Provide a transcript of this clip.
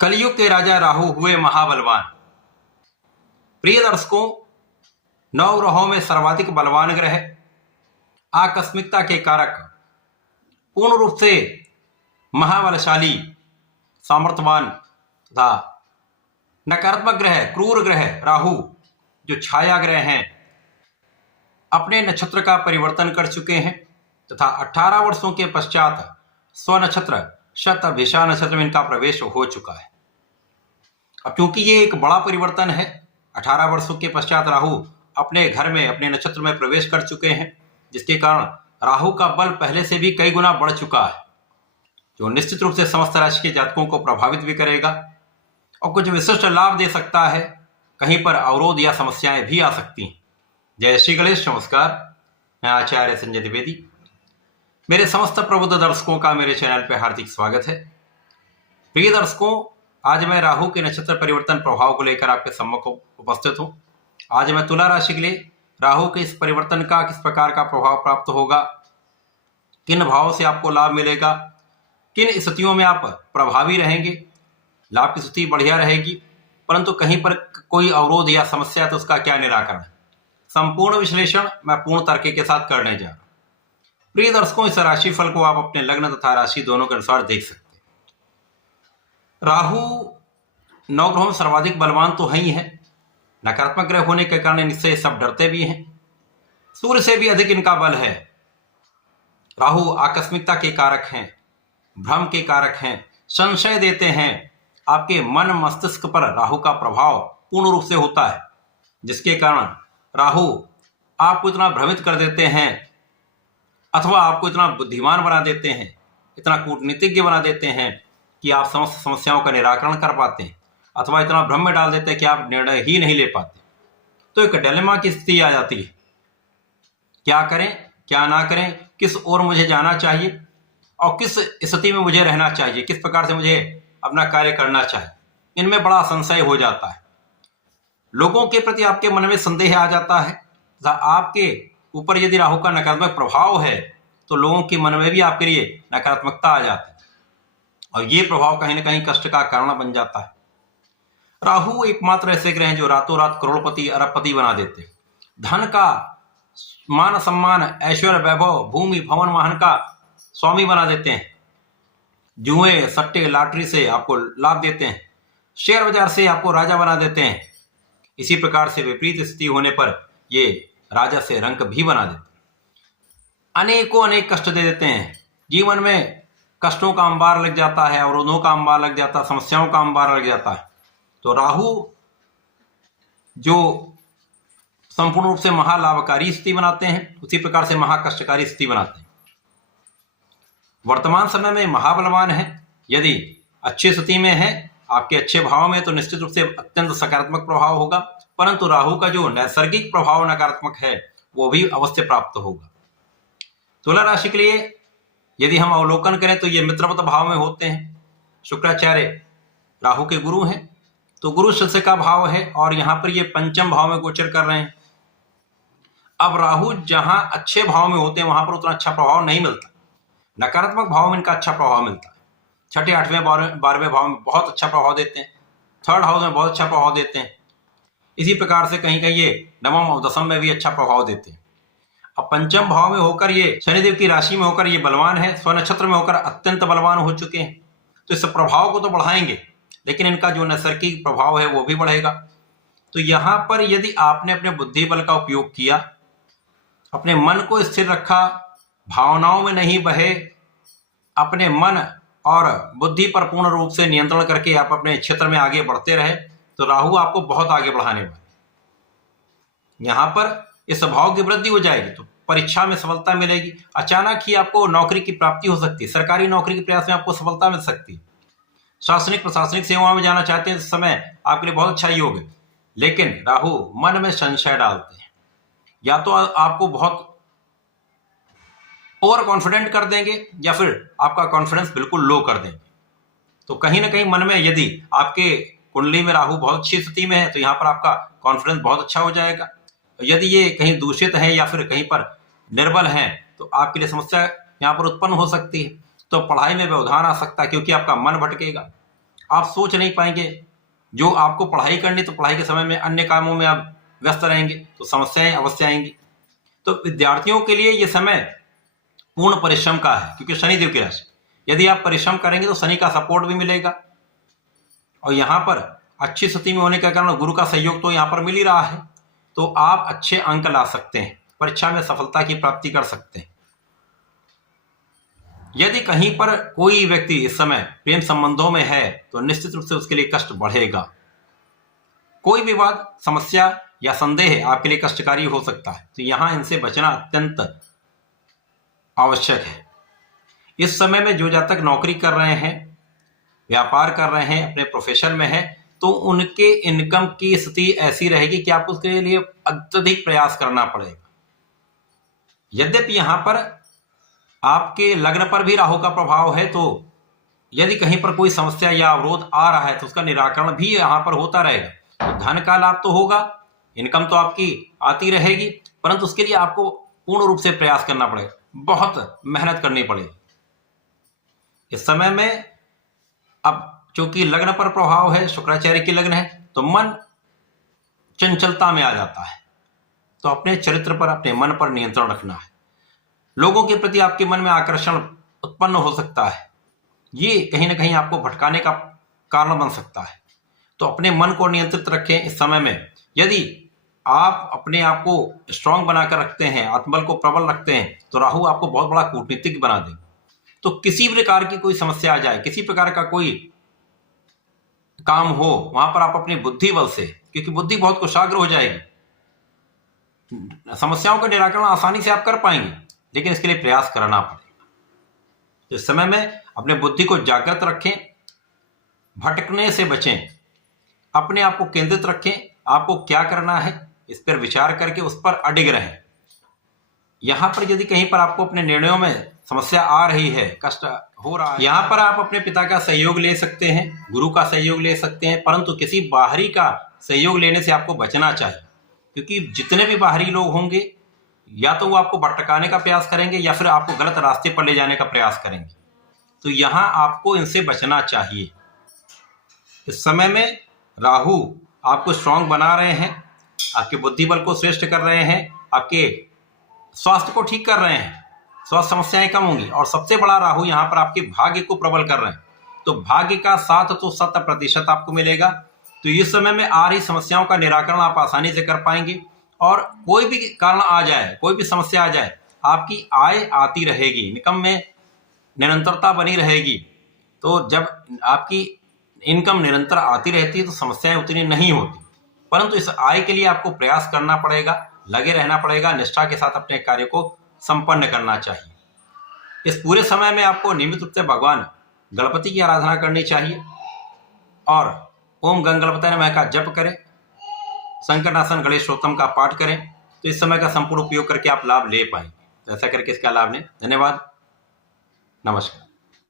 कलयुग के राजा राहु हुए महाबलवान। प्रिय दर्शकों, नौ ग्रहों में सर्वाधिक बलवान ग्रह, आकस्मिकता के कारक, पूर्ण रूप से महाबलशाली, सामर्थ्यवान तथा नकारात्मक ग्रह, क्रूर ग्रह राहु जो छाया ग्रह हैं, अपने नक्षत्र का परिवर्तन कर चुके हैं तथा 18 वर्षों के पश्चात स्वनक्षत्र शतभिषा नक्षत्र में इनका प्रवेश हो चुका है। अब क्योंकि ये एक बड़ा परिवर्तन है, 18 वर्षों के पश्चात राहु अपने घर में, अपने नक्षत्र में प्रवेश कर चुके हैं, जिसके कारण राहु का बल पहले से भी कई गुना बढ़ चुका है, जो निश्चित रूप से समस्त राशि के जातकों को प्रभावित भी करेगा और कुछ विशिष्ट लाभ दे सकता है। कहीं पर अवरोध या समस्याएं भी आ सकती हैं। जय श्री गणेश, नमस्कार। मैं आचार्य संजय द्विवेदी। मेरे समस्त प्रबुद्ध दर्शकों का मेरे चैनल पर हार्दिक स्वागत है। प्रिय दर्शकों, आज मैं राहु के नक्षत्र परिवर्तन प्रभाव को लेकर आपके सम्मुख उपस्थित हूं। आज मैं तुला राशि के लिए राहु के इस परिवर्तन का किस प्रकार का प्रभाव प्राप्त होगा, किन भावों से आपको लाभ मिलेगा, किन स्थितियों में आप प्रभावी रहेंगे, लाभ की स्थिति बढ़िया रहेगी, परंतु कहीं पर कोई अवरोध या समस्या है तो उसका क्या निराकरण है, संपूर्ण विश्लेषण मैं पूर्ण तर्क के साथ करने जा रहा हूं। प्रिय दर्शकों, इस राशि फल को आप अपने लग्न तथा राशि दोनों के अनुसार देख सकते हैं। राहु नौ ग्रहों में सर्वाधिक बलवान तो है ही है, नकारात्मक ग्रह होने के कारण इनसे सब डरते भी हैं। सूर्य से भी अधिक इनका बल है। राहु आकस्मिकता के कारक हैं, भ्रम के कारक हैं, संशय देते हैं। आपके मन मस्तिष्क पर राहु का प्रभाव पूर्ण रूप से होता है, जिसके कारण राहु आपको इतना भ्रमित कर देते हैं अथवा आपको इतना बुद्धिमान बना देते हैं, इतना कूटनीतिज्ञ बना देते हैं कि आप समस्त समस्याओं का निराकरण कर पाते हैं, अथवा इतना भ्रम में डाल देते हैं कि आप निर्णय ही नहीं ले पाते। तो एक डिलेमा की स्थिति आ जाती है, क्या करें क्या ना करें, किस ओर मुझे जाना चाहिए और किस स्थिति में मुझे रहना चाहिए, किस प्रकार से मुझे अपना कार्य करना चाहिए, इनमें बड़ा संशय हो जाता है। लोगों के प्रति आपके मन में संदेह आ जाता है। आपके ऊपर यदि राहु का नकारात्मक प्रभाव है तो लोगों के मन में भी आपके लिए नकारात्मकता आ जाती है और ये प्रभाव कहीं ना कहीं कष्ट का कारण बन जाता है। राहु एकमात्र ऐसे ग्रह हैं जो रातों रात करोड़पति अरबपति बना देते हैं। धन का, मान सम्मान, ऐश्वर्य, वैभव, भूमि, भवन, वाहन का स्वामी बना देते हैं। जुए, सट्टे, लॉटरी से आपको लाभ देते हैं। शेयर बाजार से आपको राजा बना देते हैं। इसी प्रकार से विपरीत स्थिति होने पर ये राजा से रंक भी बना देते हैं। अनेकों अनेक कष्ट दे देते हैं। जीवन में कष्टों का अंबार लग जाता है, अवरोधों का अंबार लग जाता है, समस्याओं का अंबार लग जाता है। तो राहु जो संपूर्ण रूप से महालाभकारी स्थिति बनाते हैं, उसी प्रकार से महाकष्टकारी स्थिति बनाते हैं। वर्तमान समय में महाबलवान है। यदि अच्छी स्थिति में है, आपके अच्छे भाव में, तो निश्चित रूप से अत्यंत सकारात्मक प्रभाव होगा, परंतु राहु का जो नैसर्गिक प्रभाव नकारात्मक है वो भी अवश्य प्राप्त होगा। तुला राशि के लिए यदि हम अवलोकन करें तो ये मित्रवत भाव में होते हैं। शुक्राचार्य राहु के गुरु हैं, तो गुरु शिष्य का भाव है और यहाँ पर ये पंचम भाव में गोचर कर रहे हैं। अब राहु जहां अच्छे भाव में होते हैं वहां पर उतना अच्छा प्रभाव नहीं मिलता, नकारात्मक भाव में इनका अच्छा प्रभाव मिलता है। छठे, आठवें, 12वें भाव में बहुत अच्छा प्रभाव देते हैं, थर्ड हाउस में बहुत अच्छा प्रभाव देते हैं। इसी प्रकार से कहीं कहीं ये नवम और दसम में भी अच्छा प्रभाव देते हैं। अब पंचम भाव में होकर ये शनिदेव की राशि में होकर ये बलवान है, स्वनक्षत्र में होकर अत्यंत बलवान हो चुके हैं। तो इस प्रभाव को तो बढ़ाएंगे, लेकिन इनका जो नैसर्गिक प्रभाव है वो भी बढ़ेगा। तो यहाँ पर यदि आपने अपने बुद्धि बल का उपयोग किया, अपने मन को स्थिर रखा, भावनाओं में नहीं बहे, अपने मन और बुद्धि पर पूर्ण रूप से नियंत्रण करके आप अपने क्षेत्र में आगे बढ़ते रहे, तो राहु आपको बहुत आगे बढ़ाने वाले। यहाँ पर इस भाव की वृद्धि हो जाएगी तो परीक्षा में सफलता मिलेगी। अचानक ही आपको नौकरी की प्राप्ति हो सकती है, सरकारी नौकरी के प्रयास में आपको सफलता मिल सकती है। शासनिक प्रशासनिक सेवाओं में जाना चाहते हैं, इस समय आपके लिए बहुत अच्छा योग है। लेकिन राहु मन में संशय डालते हैं, या तो आपको बहुत ओवर कॉन्फिडेंट कर देंगे या फिर आपका कॉन्फिडेंस बिल्कुल लो कर देंगे। तो कहीं ना कहीं मन में, यदि आपके कुंडली में राहु बहुत अच्छी स्थिति में है तो यहाँ पर आपका कॉन्फिडेंस बहुत अच्छा हो जाएगा। यदि ये कहीं दूषित है या फिर कहीं पर निर्बल हैं तो आपके लिए समस्या यहाँ पर उत्पन्न हो सकती है। तो पढ़ाई में व्यवधान आ सकता है, क्योंकि आपका मन भटकेगा, आप सोच नहीं पाएंगे। जो आपको पढ़ाई करनी तो पढ़ाई के समय में अन्य कामों में आप व्यस्त रहेंगे, तो समस्याएं अवश्य आएंगी। तो विद्यार्थियों के लिए ये समय पूर्ण परिश्रम का है, क्योंकि शनिदेव की राशि, यदि आप परिश्रम करेंगे तो शनि का सपोर्ट भी मिलेगा, और यहाँ पर अच्छी स्थिति में होने के कारण गुरु का सहयोग तो यहाँ पर मिल ही रहा है, तो आप अच्छे अंक ला सकते हैं, परीक्षा में सफलता की प्राप्ति कर सकते हैं। यदि कहीं पर कोई व्यक्ति इस समय प्रेम संबंधों में है तो निश्चित रूप से उसके लिए कष्ट बढ़ेगा। कोई विवाद, समस्या या संदेह आपके लिए कष्टकारी हो सकता है, तो यहां इनसे बचना अत्यंत आवश्यक है। इस समय में जो जातक नौकरी कर रहे हैं, व्यापार कर रहे हैं, अपने प्रोफेशन में है, तो उनके इनकम की स्थिति ऐसी रहेगी कि आपको उसके लिए अत्यधिक प्रयास करना पड़ेगा। यद्यपि यहां पर आपके लग्न पर भी राहु का प्रभाव है, तो यदि कहीं पर कोई समस्या या अवरोध आ रहा है तो उसका निराकरण भी यहां पर होता रहेगा। तो धन का लाभ तो होगा, इनकम तो आपकी आती रहेगी, परंतु उसके लिए आपको पूर्ण रूप से प्रयास करना पड़ेगा, बहुत मेहनत करनी पड़ेगी। इस समय में अब चूंकि लग्न पर प्रभाव है, शुक्राचार्य की लग्न है, तो मन चंचलता में आ जाता है। तो अपने चरित्र पर, अपने मन पर नियंत्रण रखना है। लोगों के प्रति आपके मन में आकर्षण उत्पन्न हो सकता है, ये कहीं ना कहीं आपको भटकाने का कारण बन सकता है। तो अपने मन को नियंत्रित रखें इस समय में। यदि आप अपने आप को स्ट्रांग बनाकर रखते हैं, आत्मबल को प्रबल रखते हैं, तो राहु आपको बहुत बड़ा कूटनीतिज्ञ बना देंगे। तो किसी प्रकार की कोई समस्या आ जाए, किसी प्रकार का कोई काम हो, वहां पर आप अपनी बुद्धि बल से, क्योंकि बुद्धि बहुत कुशाग्र हो जाएगी, समस्याओं का निराकरण आसानी से आप कर पाएंगे, लेकिन इसके लिए प्रयास करना पड़ेगा। तो इस समय में अपने बुद्धि को जागृत रखें, भटकने से बचें, अपने आप को केंद्रित रखें, आपको क्या करना है इस पर विचार करके उस पर अडिग रहें। यहां पर यदि कहीं पर आपको अपने निर्णयों में समस्या आ रही है, कष्ट हो रहा है, यहां पर आप अपने पिता का सहयोग ले सकते हैं, गुरु का सहयोग ले सकते हैं, परंतु किसी बाहरी का सहयोग लेने से आपको बचना चाहिए, क्योंकि जितने भी बाहरी लोग होंगे या तो वो आपको भटकाने का प्रयास करेंगे या फिर आपको गलत रास्ते पर ले जाने का प्रयास करेंगे। तो यहां आपको इनसे बचना चाहिए। इस समय में राहु आपको स्ट्रांग बना रहे हैं, आपके बुद्धि बल को श्रेष्ठ कर रहे हैं, आपके स्वास्थ्य को ठीक कर रहे हैं, स्वास्थ्य समस्याएं कम होंगी, और सबसे बड़ा राहु यहाँ पर आपके भाग्य को प्रबल कर रहे हैं। तो भाग्य का साथ तो 100% आपको मिलेगा। तो इस समय में आ रही समस्याओं का निराकरण आप आसानी से कर पाएंगे, और कोई भी कारण आ जाए, कोई भी समस्या आ जाए, आपकी आय आती रहेगी, इनकम में निरंतरता बनी रहेगी। तो जब आपकी इनकम निरंतर आती रहती है तो समस्याएं उतनी नहीं होती, परंतु इस आय के लिए आपको प्रयास करना पड़ेगा, लगे रहना पड़ेगा, निष्ठा के साथ अपने कार्य को संपन्न करना चाहिए। इस पूरे समय में आपको नियमित रूप से भगवान गणपति की आराधना करनी चाहिए, और ओम गंग गणपति नमः का जप करें, संकटनाशन गणेश स्तोत्रम का पाठ करें, तो इस समय का संपूर्ण उपयोग करके आप लाभ ले पाएंगे। तो ऐसा करके इसका लाभ लें। धन्यवाद, नमस्कार।